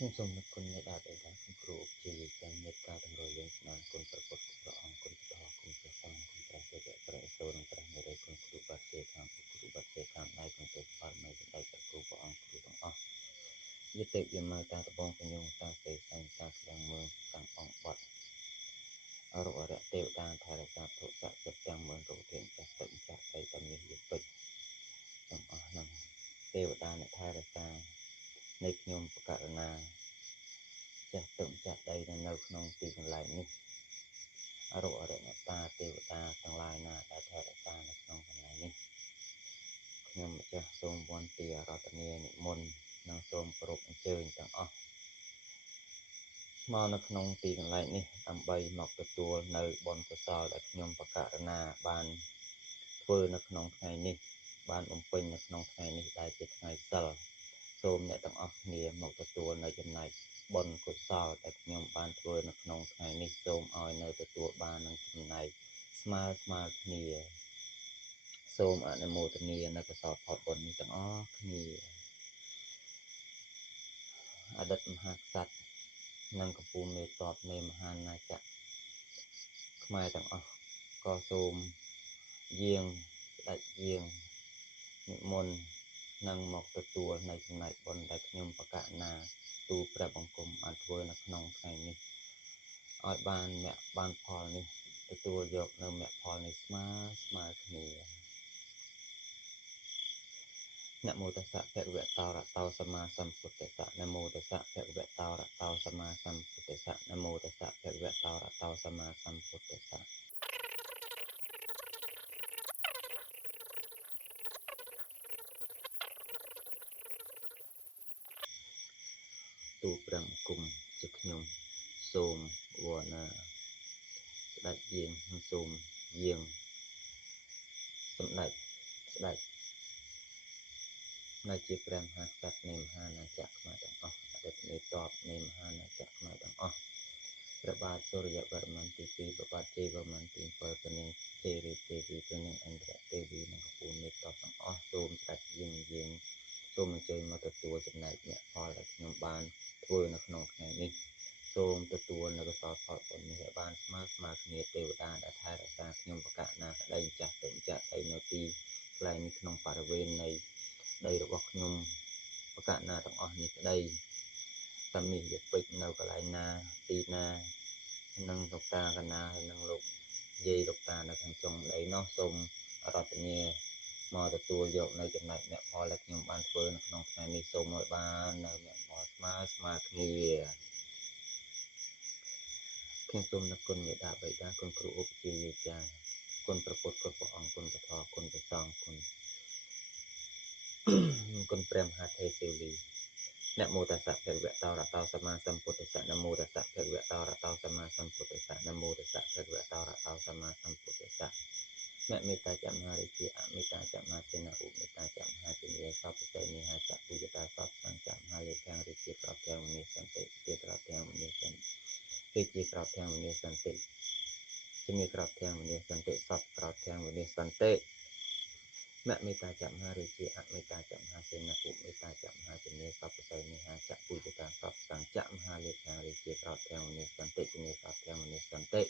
ខ្ញុំសូមនឹកគុណមេត្តាបិតាគុណគ្រូឧបជាយាចារ្យមេត្តាទាំងរលឹងស្នាគុណព្រះពុទ្ធព្រះអង្គគុណព្រះធម៌គុណព្រះសង្ឃគុណព្រះសិទ្ធិព្រះឥសូរនិងព្រះនិរិយគុណគ្រូបាត់ជាខាងពុទ្ធគ្រូបាត់ជាខាងដៃគុណព្រះផលនៃបណ្ដៃព្រះគ្រូព្រះអង្គគ្រូទាំងអស់យតិយមតាតបងពញងតាសេសង្សាខ្លាំងមើលទាំងអង្គបាត់អរុអរៈទេវតាថែរក្សាធុស័ក្តិសិទ្ធទាំងមើលរូបធានចាស់ទឹកម្ចាស់ដីតាមាសយពេជ្រទាំងអស់នឹងទេវតាអ្នកថែរក្សានៃខ្ញុំបករណាចាស់ទឹកម្ចាស់ដីនៅក្នុងទីកន្លែងនេះអរុអរិយតាទេវតាទាំងឡាយណាដែលថែរក្សានៅក្នុងកន្លែងនេះខ្ញុំម្ចាស់សូមវន្ទារតនានិមន្តនិងសូមគោរពអញ្ជើញទាំងអស់មកនៅក្នុងទីកន្លែងនេះដើម្បីមកទទួលនៅបុណ្យកុសលដែលខ្ញុំបករណាបានធ្វើនៅក្នុងថ្ងៃនេះបានបំពេញនៅក្នុងថ្ងៃនេះដែលជាថ្ងៃសិលសូមអ្នកទាំងអស់គ្នាមកទទួលនៅចំណែកបុណ្យកុសលដែលខ្ញុំបានធ្វើនៅក្នុងថ្ងៃនេះសូមឲ្យនៅទទួលបាននឹងចំណែកស្មើគ្នាសូមអនុមោទនានៅកុសលផលបុណ្យនេះទាំងអស់គ្នាអតីតមហាក្សត្រនិងកំពូលមេតបនៃមហាណាចក្រខ្មែរទាំងអស់ក៏សូមយាងស្ដេចយាងនិមន្តនឹងមកទទួលនៅចំណែកបុណ្យដែលខ្ញុំបកណាទូលព្រះបង្គំបានធ្វើនៅក្នុងថ្ងៃនេះឲ្យបានមគ្គបានផលនេះទទួលយកនៅមគ្គផលនេះស្មើគ្នាนะโมตัสสะภะคะวะโตอะระหะโตสัมมาสัมพุทธัสสะนะโมตัสสะภะคะวะโตอะระหะโตสัมมาสัมพุทธัสสะนะโมตัสสะภะคะวะโตอะระหะโตสัมมาสัมพุทธัสสะទូលព្រះបង្គំជាខ្ញុំសូមវណ្ណាស្ដេចយាងសូមយាងសម្ដេចស្ដេចនៅជាព្រះមហាក្សត្រនៃមហាណាចក្រខ្មែរទាំងអស់អតីតមេតបនៃមហាណាចក្រខ្មែរទាំងអស់ព្រះបាទសូរ្យវរ្ម័នទី2ព្រះបាទជ័យវរ្ម័នទី7ព្រះនាងជ័យរាជទេវីព្រះនាងឥន្ទ្រទេវីនិងកំពូលមេតបទាំងអស់សូមស្ដេចយាងសូមអញ្ជើញមកទទួលចំណែកមគ្គផលដែលខ្ញុំបានធ្វើនៅក្នុងថ្ងៃនេះសូមទទួលនៅកុសលផលបុណ្យនេះឲ្យបានស្មើគ្នាទេវតាដែលថែរក្សាខ្ញុំបកណាក្តីចាស់ទៅចាស់ទៅនៅទីកន្លែងនេះក្នុងបរិវេណនៃដីរបស់ខ្ញុំបកណាទាំងអស់នេះក្តីតាមាសយពេជ្រនៅកន្លែងណាទីណានឹងលោកតាកណាហើយនឹងលោកយាយលោកតានៅខាងចុងដីនោះសូមរតនាមកទទួលយកនៅចំណែកមគ្គផលដែលខ្ញុំបានធ្វើនៅក្នុងថ្ងៃនេះសូមឲ្យបាននៅមគ្គផលស្មើគ្នាខ្ញុំសូមនឹកគុណមេត្តាបិតាគុណគ្រូឧបជាយាចារ្យគុណព្រះពុទ្ធគុណព្រះអង្គគុណព្រះធម៌គុណព្រះសង្ឃគុណព្រះមហាថេរសិវលីนะโมตัสสะภะคะวะโตอะระหะโตสัมมาสัมพุทธัสสะนะโมตัสสะภะคะวะโตอะระหะโตสัมมาสัมพุทธัสสะนะโมตัสสะภะคะวะโตอะระหะโตสัมมาสัมพุทธัสสะมะเมตตาจะมหาริชีอะเมตตาจะมหาเจนะอุเมตตาจะมหาเจนียสัพพะเสนิหาจะปุจตาสัพสังจะมหาเลขังริชีปรับแทงมณีสันติเตปรับแทงมณีสันริชีปรับแทงมณีสันติชนีปรับแทงมณีสันติสัพปรับแทงมณีสันติมะเมตตาจะมหาริชีอะเมตตาจะมหาเจนะอุเมตตาจะมหาเจนียสัพพะเสนิหาจะปุจตาสัพสังจะมหาเลขังริชีปรับแทงมณีสันติชนีปรับแทงมณีสันติ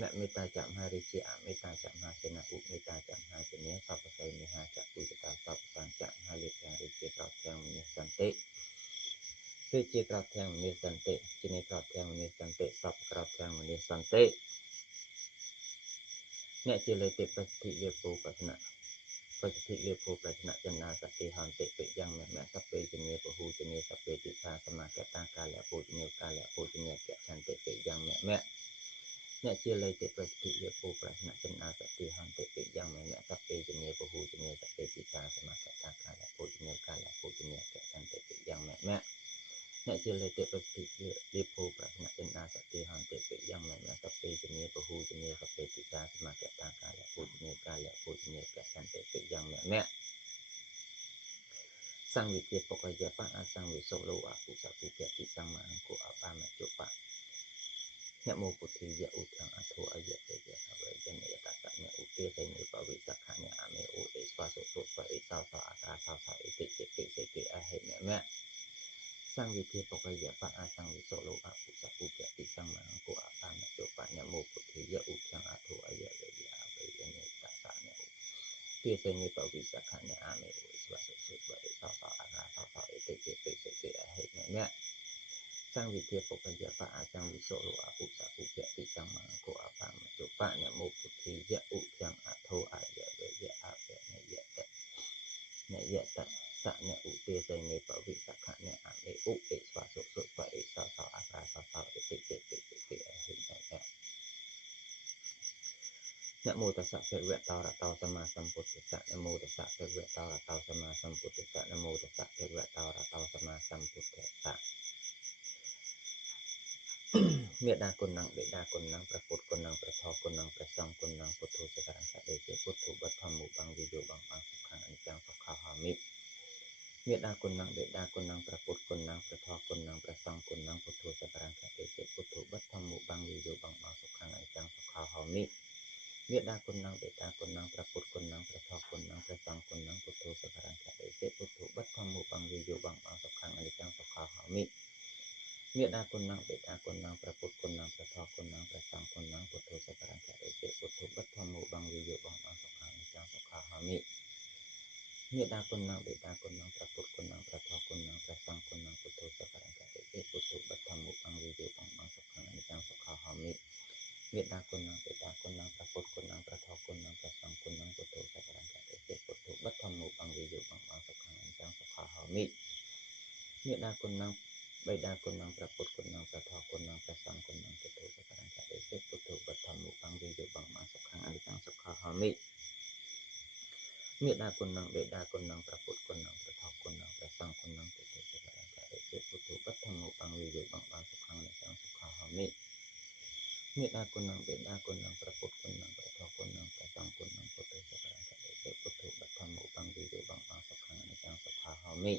นะเมตตาจะมหาริชีอะเมตตาจะมหาเจนะอุเมตตาจะมหาเจนียสัพพะเสนิหาจะปุจตาสัพสังจะมหาเลขังริชีปรับแทงมณีสันติริชีปรับแทงมณีสันติชนีปรับแทงมณีสันติสัพปรับแทงมณีสันติអ្នកជាលេតិប្រសិទ្ធិលេពូប្រស្នៈប្រសិទ្ធិលេពូប្រស្នៈចន្ទាសតិហន្តិពិយ៉ាងមៈសពេជនីពហុជនីសពេតិសាសមាកតាកាលៈពូជនីកាលៈពូជនីកៈចន្តិពិយ៉ាងមៈអ្នកជាលេតិប្រសិទ្ធិលេពូប្រស្នៈចន្ទាសតិហន្តិពិយ៉ាងមៈសពេជនីពហុជនីសពេតិសាសមាកតាកាលៈពូជនីកាលៈពូជនីកៈចន្តិពិយ៉ាងមៈអ្នកជាលេតិប្រសិទ្ធិលេពូប្រស្នៈចន្ទាសតិហន្តិពិយ៉ាងមៈសពេជនីពហុជនីសពេតិសាសមាកតាកាលៈពូជនីកាលៈពូជនីកៈចន្តិពិយ៉ាងមៈសង្វិជាបកយៈបៈអសង្វិសុលោអពុសពុភតិសង្មាអង្គអបាមជុបៈ nhẹ mô bụt thì dạ ụ thằng a thô a dạ về dạ a về dạ nhẹ tạ tạ nhẹ ụ tia tây nhẹ bảo vị sắc khả nhẹ a mê ụ ế xoa sổ sổ và ế sao sao a ca sao sao ế tị tị tị tị tị a hệ mẹ mẹ sang vị thiê bọc a dạ pa a sang vị sổ lô a phụ sa phụ kẹ tị sang mạng của a pa mẹ chỗ pa nhẹ mô bụt thì dạ ụ thằng a thô a dạ về dạ a về dạ nhẹ tạ tạ nhẹ ụ tia tây nhẹ bảo vị sắc khả nhẹ a mê ụ ế xoa sổ sổ và ế sao sao a ca sao sao ế tị tị tị tị tị a hệ mẹ mẹ sang vị thiê bọc a dạ pa a sang vị sổ lô a phụ sa phụ kẹ tị sang mạng của a pa mẹ chỗ pa nhẹ mô bụt thì dạ ụ thằng a thô a dạ về dạ a về nhẹ dạ tạ sa nhẹ ụ tia tây nhẹ bảo vị sắc khả nhẹ a mê ụ ế xoa sổ sổ và ế sao sao a ca sao sao ế tị tị tị tị tị a hệ mẹ mẹนะโมตัสสะภะคะวะโตอะระหะโตสัมมาสัมพุทธัสสะนะโมตัสสะภะคะวะโตอะระหะโตสัมมาสัมพุทธัสสะนะโมตัสสะภะคะวะโตอะระหะโตสัมมาสัมพุทธัสสะមេដាគុណនឹងបេដាគុណនឹងព្រះពុទ្ធគុណនឹងព្រះធម៌គុណនឹងព្រះសង្ឃគុណនឹងពុទ្ធោសករង្កដេជពុទ្ធុបឋមមុបង្វិយោបង្បាសុខੰអនិច្ចំសុខហោមិមេដាគុណនឹងបេដាគុណនឹងព្រះពុទ្ធគុណនឹងព្រះធម៌គុណនឹងព្រះសង្ឃគុណនឹងពុទ្ធោសករង្កដេជពុទ្ធុបឋមមុបង្វិយោបង្បាសុខੰអនិច្ចំសុខហោមិមេដាគុណនឹងបេដាគុណនឹងព្រះពុទ្ធគុណនឹងព្រះធម៌គុណនឹងព្រះសង្ឃគុណនឹងពុទ្ធោសករង្កដេជពុទ្ធុបឋមមុបង្វិយោបង្បាសុខੰអនិច្ចំសុខហោមិមេដាគុណនឹងបេដាគុណនឹងព្រះពុទ្ធគុណនឹងព្រះធម៌គុណនឹងព្រះសង្ឃគុណនឹងពុទ្ធោសករង្កដេជពុទ្ធុបឋមមុបង្វិយោបង្បាសុខੰអនិច្ចំសុខហោមិមេដាគុណនឹងបេដាគុណនឹងព្រះពុទ្ធគុណនឹងព្រះធម៌គុណនឹងព្រះសង្ឃគុណនឹងពុទ្ធោសករង្កដេជពុទ្ធុបឋមមុបង្វិយោបង្បាសុខੰអនិច្ចំសុខហោមិមេដាគុណនឹងបេដាគុណនឹងព្រះពុទ្ធគុណនឹងព្រះធម៌គុណនឹងព្រះសង្ឃគុណនឹងពុទ្ធោសករង្កដេជពុទ្ធុបឋមមុបង្វិយោបង្បាសុខੰអនិច្ចំសុខហោមិមេដាគុណនឹងបេដាគុណនឹងព្រះពុទ្ធគុណនឹងព្រះធម៌គុណនឹងព្រះសង្ឃគុណនឹងពុទ្ធោសករង្កដេជពុទ្ធុបឋមមុបង្វិយោបង្បាសុខੰអនិច្ចំសុខហោមិមេដាគុណនឹងបេដាគុណនឹងព្រះពុទ្ធគុណនឹងព្រះធម៌គុណនឹងព្រះសង្ឃគុណនឹងពុទ្ធោសករង្កដេជពុទ្ធុបឋមមុបង្វិយោបង្បាសុខੰអនិច្ចំសុខហោមិមេដាគុណនឹងបេដាគុណនឹងព្រះពុទ្ធគុណនឹងព្រះធម៌គុណនឹងព្រះសង្ឃគុណនឹងពុទ្ធោសករង្កដេជពុទ្ធុបឋមមុបង្វិយោបង្បាសុខੰអនិច្ចំសុខហោមិ